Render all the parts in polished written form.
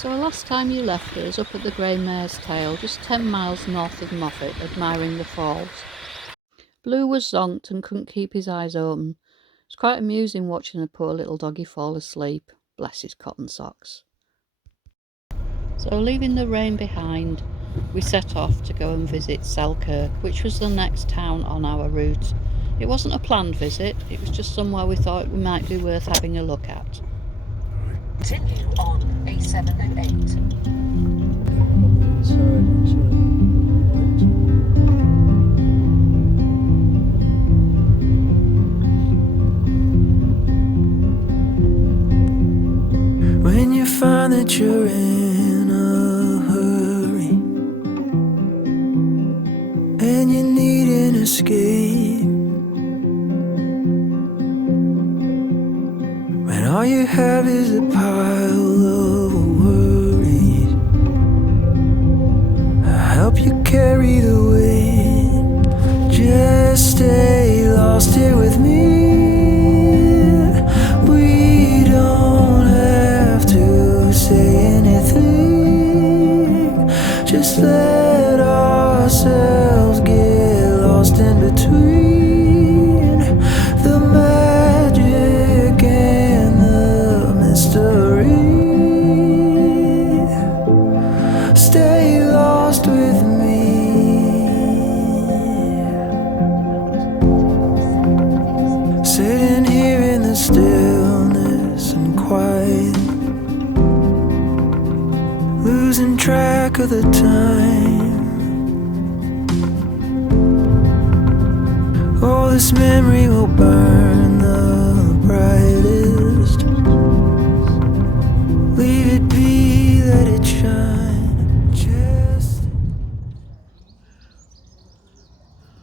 So last time you left us up at the Grey Mare's Tail, just 10 miles north of Moffat, admiring the falls. Blue was zonked and couldn't keep his eyes open. It's quite amusing watching a poor little doggy fall asleep. Bless his cotton socks. So leaving the rain behind, we set off to go and visit Selkirk, which was the next town on our route. It wasn't a planned visit, it was just somewhere we thought we might be worth having a look at. Continue on A708. When you find that you're in a hurry and you need an escape, when all you have is a pile of worries, I'll help you carry the weight. Just stay lost here with me. We don't have to say anything, just let ourselves get lost in between the magic and the mystery. Stay lost with me. Sitting here in the stillness and quiet, losing track of the time. Oh, this memory will burn the brightest. Leave it be, let it shine. Just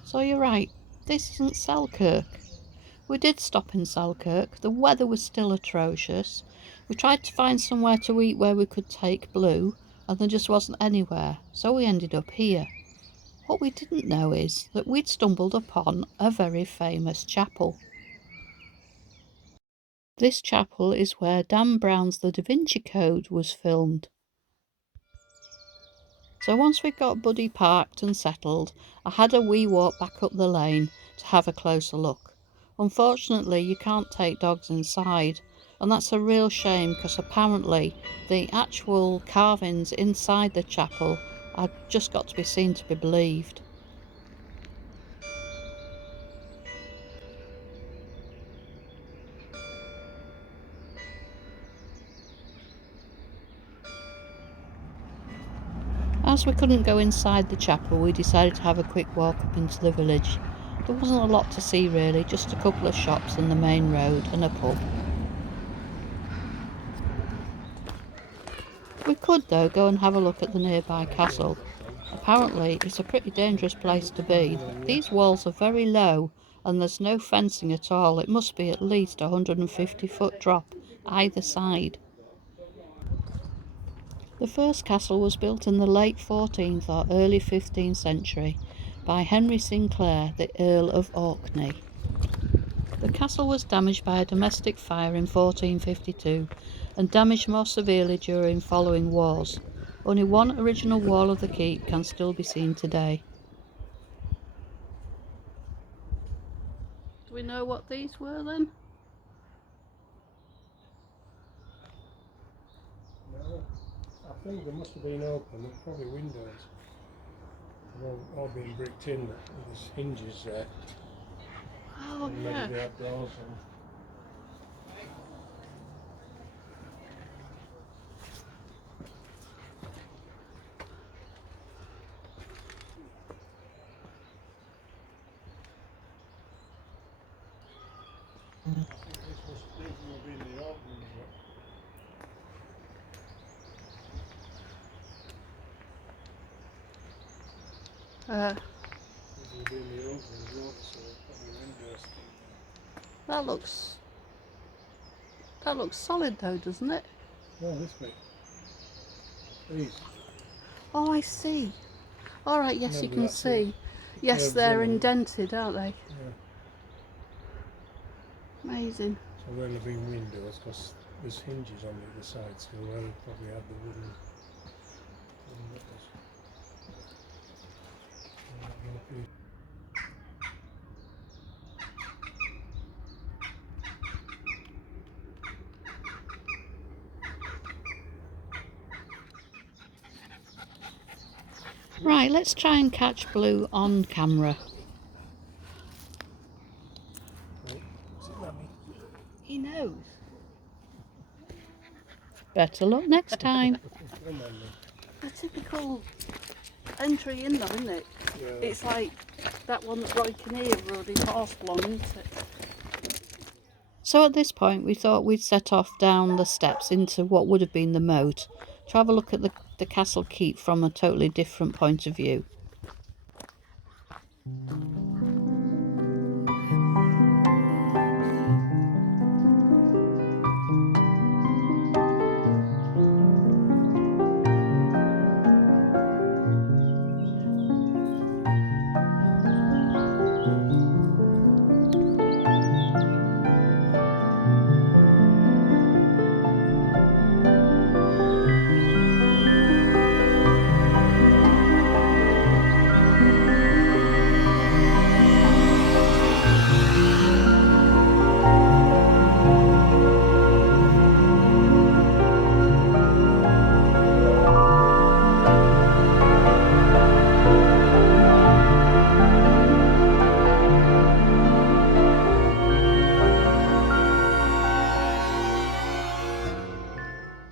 So you're right, this isn't Selkirk. We did stop in Selkirk. The weather was still atrocious. We tried to find somewhere to eat where we could take Blue, and there just wasn't anywhere, so we ended up here. What we didn't know is that we'd stumbled upon a very famous chapel. This chapel is where Dan Brown's The Da Vinci Code was filmed. So once we got Buddy parked and settled, I had a wee walk back up the lane to have a closer look. Unfortunately, you can't take dogs inside, and that's a real shame because apparently the actual carvings inside the chapel are just got to be seen to be believed. As we couldn't go inside the chapel, we decided to have a quick walk up into the village. There wasn't a lot to see really, just a couple of shops and the main road and a pub. We could though go and have a look at the nearby castle. Apparently it's a pretty dangerous place to be. These walls are very low and there's no fencing at all. It must be at least a 150-foot drop either side. The first castle was built in the late 14th or early 15th century by Henry Sinclair, the Earl of Orkney. The castle was damaged by a domestic fire in 1452 and damaged more severely during following wars. Only one original wall of the keep can still be seen today. Do we know what these were then? No, I think they must have been open. They're probably windows. They've all been bricked in with these hinges there. Oh And yeah. maybe they had doors on. I think this will be in the opening. This will be in the opening as well, so probably windows. That looks solid though, doesn't it? Oh, this bit. These. Oh, I see. All right, yes, you Maybe can that's see. it. Yes, Curves they're in and- indented, aren't they? Yeah. Amazing. So where have been windows because there's hinges on the other side still where they probably had the wooden nipples. Right, let's try and catch Blue on camera. Right, is it Mammy? He knows. Better luck next time. Come on then. A typical entry in though, isn't it? Yeah. It's like that one that Roy Kinnear rode in Horseblong, isn't it? So at this point we thought we'd set off down the steps into what would have been the moat to have a look at the castle keep from a totally different point of view.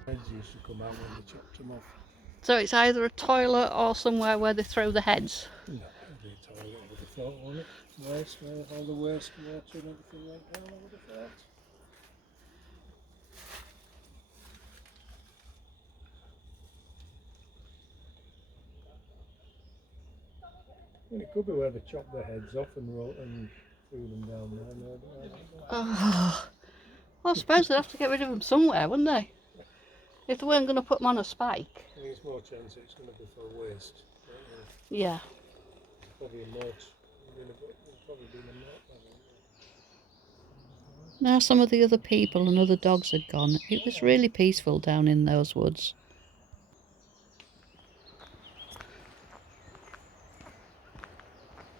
Heads used to come out when they chopped them off. So it's either a toilet or somewhere where they throw the heads. No, it'd be a toilet, I would have thought, wouldn't it? Waste, where all the waste water and everything went down, I would have thought. Well, it could be where they chopped their heads off and threw them down there. No, I don't know. Oh, well, I suppose they'd have to get rid of them somewhere, wouldn't they? If they weren't going to put them on a spike. I think it's more chance it's going to be for waste. Yeah. It's probably a moat. It's probably been a moat. Now some of the other people and other dogs had gone. It was really peaceful down in those woods.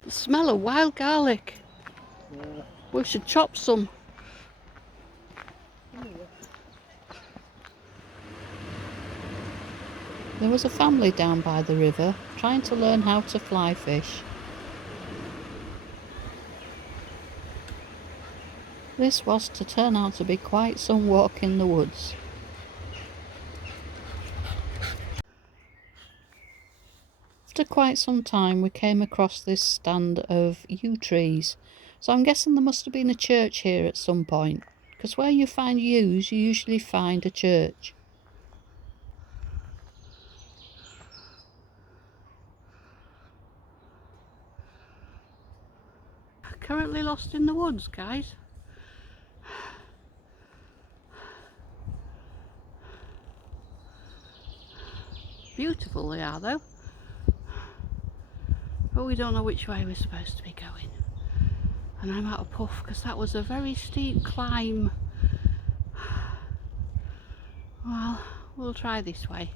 The smell of wild garlic. Yeah. We should chop some. There was a family down by the river trying to learn how to fly fish. This was to turn out to be quite some walk in the woods. After quite some time we came across this stand of yew trees, so I'm guessing there must have been a church here at some point, because where you find yews you usually find a church. Currently lost in the woods, guys. Beautiful they are though, but we don't know which way we're supposed to be going, and I'm out of puff because that was a very steep climb. Well, we'll try this way.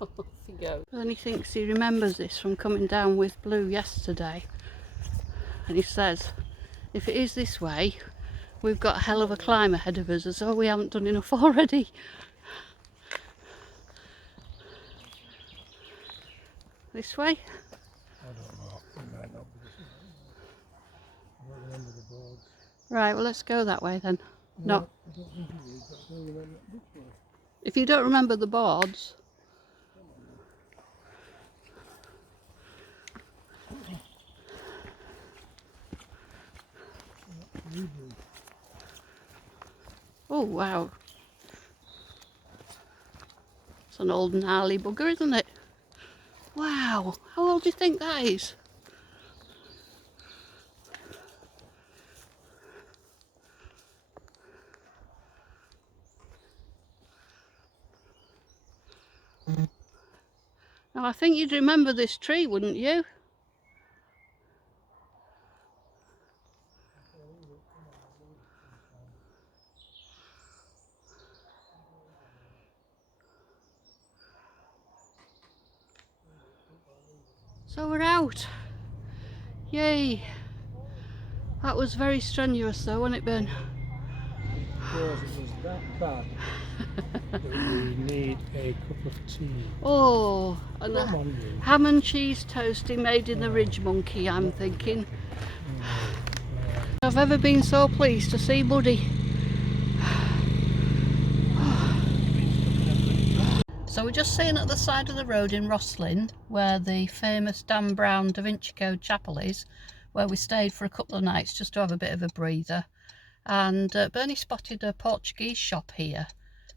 Off he goes. And he thinks he remembers this from coming down with Blue yesterday, and he says if it is this way we've got a hell of a climb ahead of us, as though we haven't done enough already. This way? I don't know. It might not be this way. I don't remember the boards. Right, well let's go that way then. No. I don't think it is, but I don't remember which way. If you don't remember the boards. Oh wow. It's an old gnarly bugger, isn't it? Wow, how old do you think that is? Now I think you'd remember this tree, wouldn't you? So we're out. Yay! That was very strenuous though, wasn't it, Ben? Because it was that bad that we need a cup of tea. Oh, and Come on, you. ham and cheese toasty made in the Ridge Monkey, I'm thinking. I've ever been so pleased to see Buddy. So we're just sitting at the side of the road in Rosslyn, where the famous Dan Brown Da Vinci Code Chapel is, where we stayed for a couple of nights just to have a bit of a breather. And Bernie spotted a Portuguese shop here.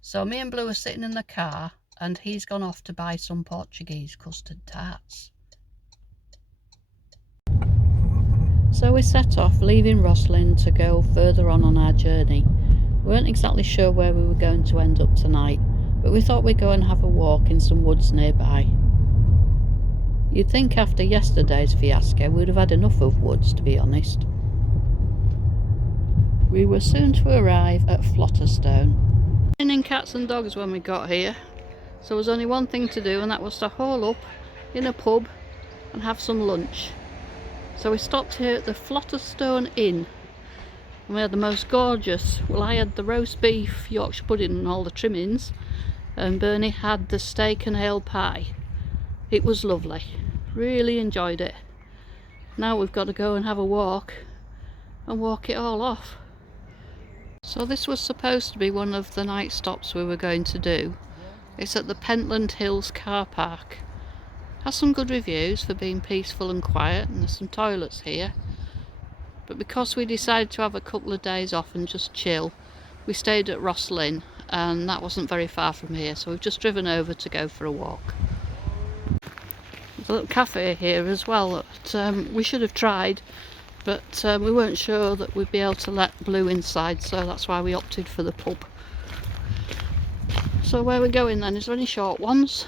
So me and Blue are sitting in the car and he's gone off to buy some Portuguese custard tarts. So we set off, leaving Rosslyn to go further on our journey. We weren't exactly sure where we were going to end up tonight, but we thought we'd go and have a walk in some woods nearby. You'd think after yesterday's fiasco we'd have had enough of woods, to be honest. We were soon to arrive at Flotterstone. Raining cats and dogs when we got here, so there was only one thing to do, and that was to haul up in a pub and have some lunch. So we stopped here at the Flotterstone Inn, and we had the most gorgeous, well, I had the roast beef, Yorkshire pudding and all the trimmings, and Bernie had the steak and ale pie. It was lovely, really enjoyed it. Now we've got to go and have a walk and walk it all off. So this was supposed to be one of the night stops we were going to do. It's at the Pentland Hills car park. Has some good reviews for being peaceful and quiet, and there's some toilets here. But because we decided to have a couple of days off and just chill, we stayed at Rosslyn, and that wasn't very far from here, so we've just driven over to go for a walk. There's a little cafe here as well that we should have tried, but we weren't sure that we'd be able to let Blue inside, so that's why we opted for the pub. So where are we going then? Is there any short ones?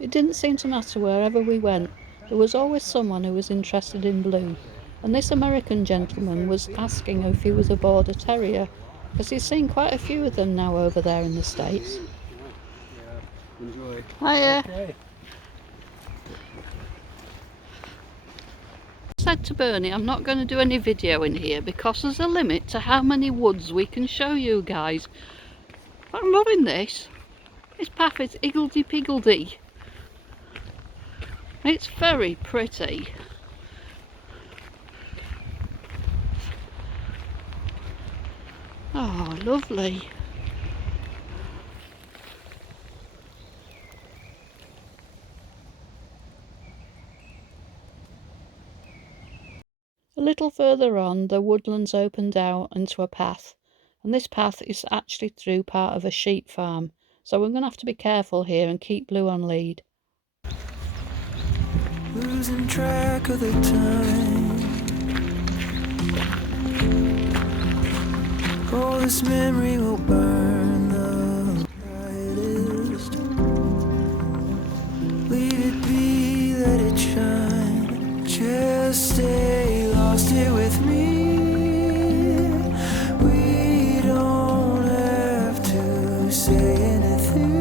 It didn't seem to matter wherever we went. There was always someone who was interested in Blue, and this American gentleman was asking if he was a border terrier, because he's seen quite a few of them now over there in the States. Yeah, enjoy. Hiya. Okay. I said to Bernie, I'm not going to do any video in here because there's a limit to how many woods we can show you guys. I'm loving this. This path is higgledy-piggledy. It's very pretty. Oh, lovely. A little further on, the woodlands opened out into a path, and this path is actually through part of a sheep farm, so we're going to have to be careful here and keep Blue on lead. Losing track of the time. All this memory will burn the brightest. Leave it be, let it shine. Just stay lost here with me. We don't have to say anything.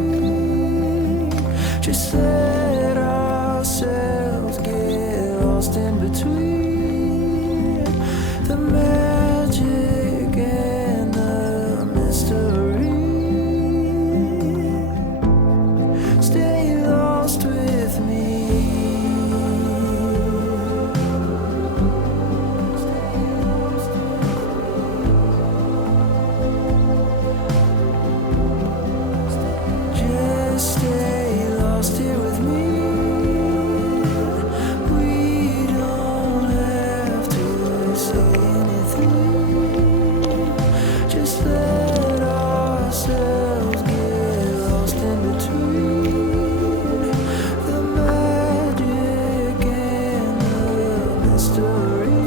Just let ourselves get lost in between the magic and the mystery. Stay lost with me. Just stay lost here with me. We don't have to say anything. Just let ourselves get lost in between the magic and the mystery.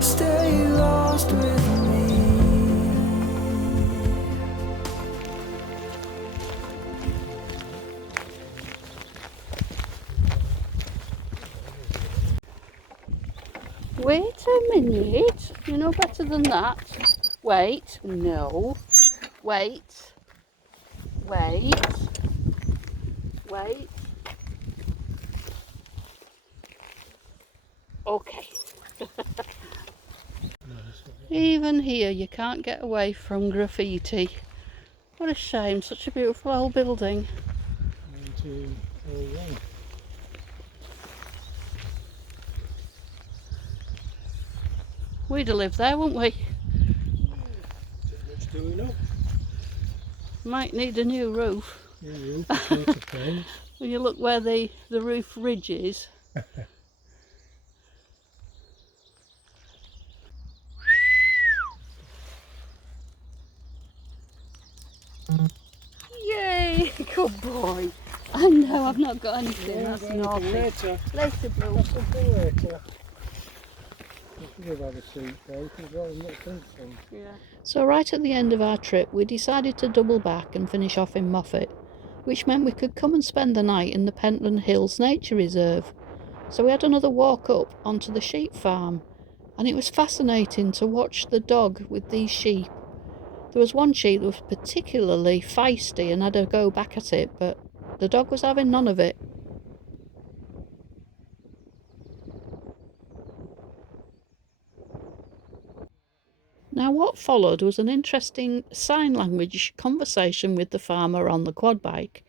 Stay lost with me. Wait a minute. You know better than that. Wait. No. Wait. Wait. Wait. Okay. Even here you can't get away from graffiti. What a shame, such a beautiful old building. 1901. We'd have lived there, wouldn't we? Too much doing up. Might need a new roof. New roof, coat of paint. When you look where the roof ridge is. Yay! Good boy. I know, I've not got anything. That's naughty. Later. Later, Blue. Something later. You should have had a seatbelt as well, not think so. Yeah. So right at the end of our trip, we decided to double back and finish off in Moffat, which meant we could come and spend the night in the Pentland Hills Nature Reserve. So we had another walk up onto the sheep farm, and it was fascinating to watch the dog with these sheep. There was one sheep that was particularly feisty and had a go back at it, but the dog was having none of it. Now what followed was an interesting sign language conversation with the farmer on the quad bike.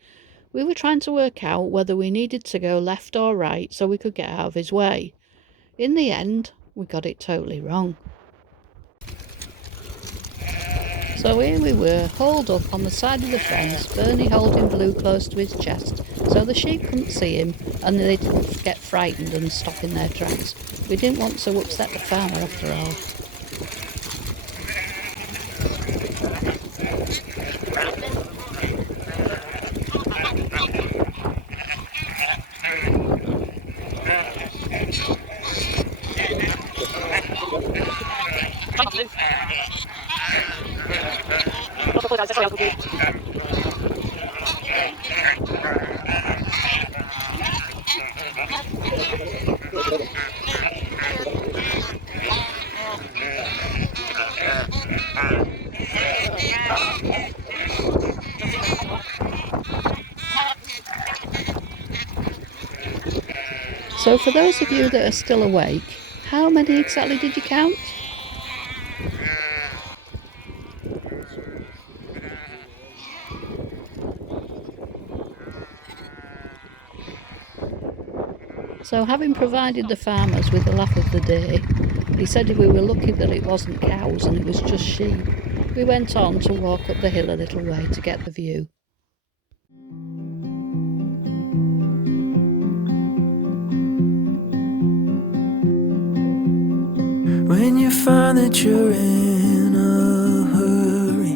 We were trying to work out whether we needed to go left or right so we could get out of his way. In the end, we got it totally wrong. So here we were, hauled up on the side of the fence, Bernie holding Blue close to his chest so the sheep couldn't see him and they didn't get frightened and stop in their tracks. We didn't want to upset the farmer after all. So for those of you that are still awake, how many exactly did you count? So having provided the farmers with the laugh of the day, he said if we were lucky that it wasn't cows and it was just sheep, we went on to walk up the hill a little way to get the view. When you find that you're in a hurry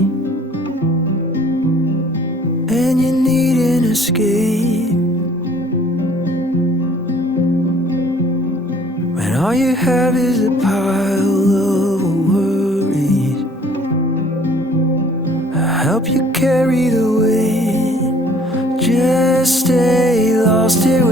and you need an escape, when all you have is a pile of worries, I'll help you carry the weight. Just stay lost here